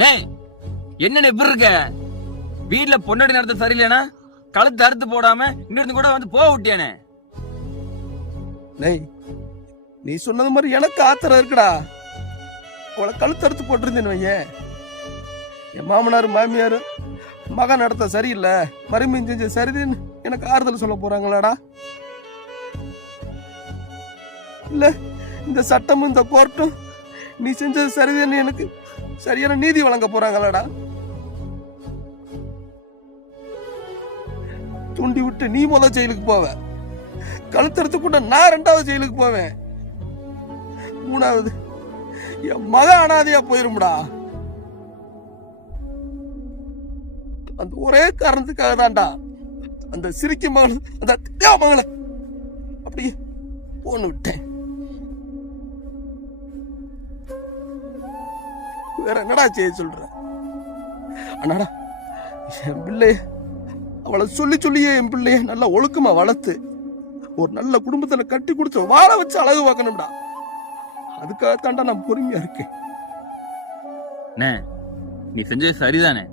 நே என்ன எப்படி இருக்க? வீட்டுல பொண்டாடி நடத்த சரியில்லைனா கழுத்து அறுத்து போடாம இன்னொரு கூட வந்து போக விட்டியானே. டேய், நீ சொன்னது மாதிரி எனக்கு ஆத்திரம் இருக்குடா. அவளை கழுத்து அறுத்து போட்டிருந்தேன்னு வையேன், என் மாமனார் மாமியார் மகன் நடத்த சரியில்லை, மருமையும் செஞ்ச சரிதுன்னு எனக்கு ஆறுதல் சொல்ல போறாங்களாடா? இல்ல இந்த சட்டமும் இந்த கோர்ட்டும் நீ செஞ்சது சரிதுன்னு எனக்கு சரியான நீதி வழங்க போறாங்களாடா? தூண்டி விட்டு நீ முதல் ஜெயிலுக்கு போவ, கழுத்தறுத்து கூட நான் 2வது ஜெயிலுக்கு போவேன், 3வது என் மக அனாதையா போயிரும்டா. அந்த ஒரே காரணத்துக்காக தான்டா அந்த சிரிக்கும் மகள், அந்த மகளை அப்படியே போன்னு விட்டேன். வேற என்னடா செய்ய சொல்ற? அண்ணாடா, என் பிள்ளைய அவளை சொல்லி சொல்லியே என் பிள்ளைய நல்லா ஒழுக்கமா வளர்த்து ஒரு நல்ல குடும்பத்துல கட்டி கொடுத்து வாழ வச்சு அழகு பார்க்கணும்டா. அதுக்காகத்தான்டா நான் பொறுமையா இருக்கேன். நீ செஞ்சது சரிதானே.